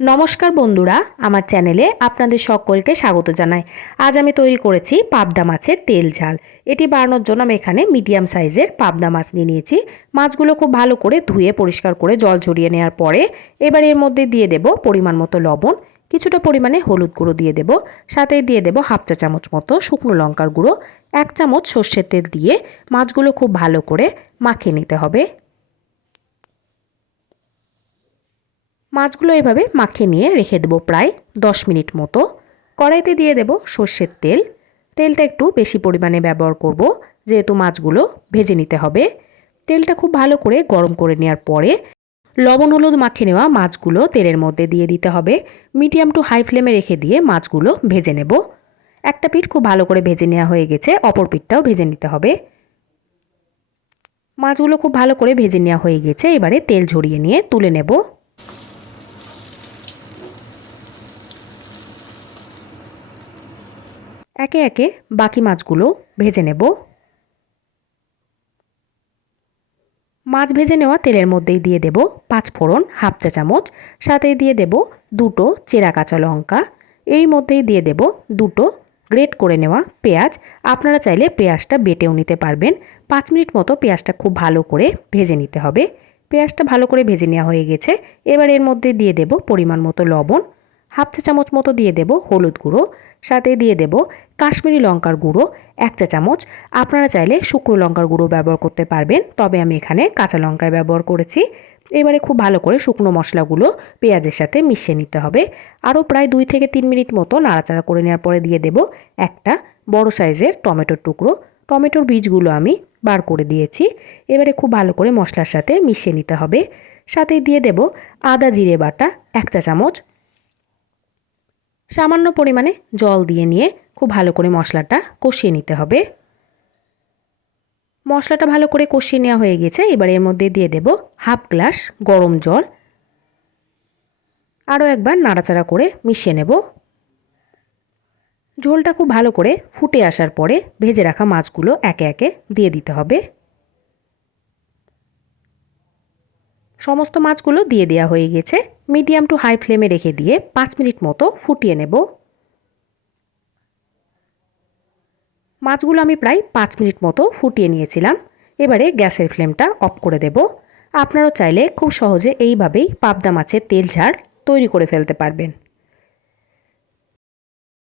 নমস্কার বন্ধুরা, আমার চ্যানেলে আপনাদের সকলকে স্বাগত জানাই। আজ আমি তৈরি করেছি পাবদা মাছের তেল ঝাল। এটি বানানোর জন্য আমি এখানে মিডিয়াম সাইজের পাবদা মাছ নিয়ে নিয়েছি। মাছগুলো খুব ভালো করে ধুয়ে পরিষ্কার করে জল ঝরিয়ে নেওয়ার পরে এবার এর মধ্যে দিয়ে দেব পরিমাণ মতো লবণ, কিছুটা পরিমাণে হলুদ গুঁড়ো দিয়ে দেব, সাথে দিয়ে দেব হাফ চা চামচ মতো শুকনো লঙ্কার গুঁড়ো, এক চামচ সর্ষের তেল দিয়ে মাছগুলো খুব ভালো করে মাখিয়ে নিতে হবে। মাছগুলো এভাবে মাখিয়ে নিয়ে রেখে দেবো প্রায় দশ মিনিট মতো। কড়াইতে দিয়ে দেব সর্ষের তেল। তেলটা একটু বেশি পরিমাণে ব্যবহার করব, যেহেতু মাছগুলো ভেজে নিতে হবে। তেলটা খুব ভালো করে গরম করে নেওয়ার পরে লবণ হলুদ মাখিয়ে নেওয়া মাছগুলো তেলের মধ্যে দিয়ে দিতে হবে। মিডিয়াম টু হাই ফ্লেমে রেখে দিয়ে মাছগুলো ভেজে নেব। একটা পিঠ খুব ভালো করে ভেজে নেওয়া হয়ে গেছে, অপর পিঠটাও ভেজে নিতে হবে। মাছগুলো খুব ভালো করে ভেজে নেওয়া হয়ে গেছে, এবারে তেল ঝরিয়ে নিয়ে তুলে নেব। একে একে বাকি মাছগুলো ভেজে নেব। মাছ ভেজে নেওয়া তেলের মধ্যেই দিয়ে দেব পাঁচ ফোড়ন, হাফ চা চামচ সাথে দিয়ে দেব দুটো চেরা কাঁচা লঙ্কা এর মধ্যেই দিয়ে দেব দুটো গ্রেট করে নেওয়া পেঁয়াজ। আপনারা চাইলে পেঁয়াজটা বেটেও নিতে পারবেন। পাঁচ মিনিট মতো পেঁয়াজটা খুব ভালো করে ভেজে নিতে হবে। পেঁয়াজটা ভালো করে ভেজে নেওয়া হয়ে গেছে। এবার এর মধ্যে দিয়ে দেব পরিমাণ মতো লবণ। হাফ চা চামচ মতো দিয়ে দেব হলুদ গুঁড়ো, সাথে দিয়ে দেব কাশ্মীরি লঙ্কার গুঁড়ো, এক চা চামচ। আপনারা চাইলে শুকনো লঙ্কার গুঁড়ো ব্যবহার করতে পারবেন, তবে আমি এখানে কাঁচা লঙ্কায় ব্যবহার করেছি। এবারে খুব ভালো করে শুকনো মশলাগুলো পেঁয়াজের সাথে মিশিয়ে নিতে হবে। আরও প্রায় দুই থেকে তিন মিনিট মতো নাড়াচাড়া করে নেওয়ার পরে দিয়ে দেব একটা বড় সাইজের টমেটোর টুকরো। টমেটোর বীজগুলো আমি বার করে দিয়েছি। এবারে খুব ভালো করে মশলার সাথে মিশিয়ে নিতে হবে। সাথে দিয়ে দেব আদা, জিরে বাটা, এক চা চামচ। সামান্য পরিমাণে জল দিয়ে নিয়ে খুব ভালো করে মশলাটা কষিয়ে নিতে হবে। মশলাটা ভালো করে কষিয়ে নেওয়া হয়ে গেছে। এবার এর মধ্যে দিয়ে দেব হাফ গ্লাস গরম জল। আরও একবার নাড়াচাড়া করে মিশিয়ে নেব। ঝোলটা খুব ভালো করে ফুটে আসার পরে ভেজে রাখা মাছগুলো একে একে দিয়ে দিতে হবে। সমস্ত মাছগুলো দিয়ে দেওয়া হয়ে গেছে। মিডিয়াম টু হাই ফ্লেমে রেখে দিয়ে পাঁচ মিনিট মতো ফুটিয়ে নেব। মাছগুলো আমি প্রায় পাঁচ মিনিট মতো ফুটিয়ে নিয়েছিলাম। এবারে গ্যাসের ফ্লেমটা অফ করে দেব। আপনারাও চাইলে খুব সহজে এইভাবেই পাবদা মাছের তেল ঝাড় তৈরি করে ফেলতে পারবেন।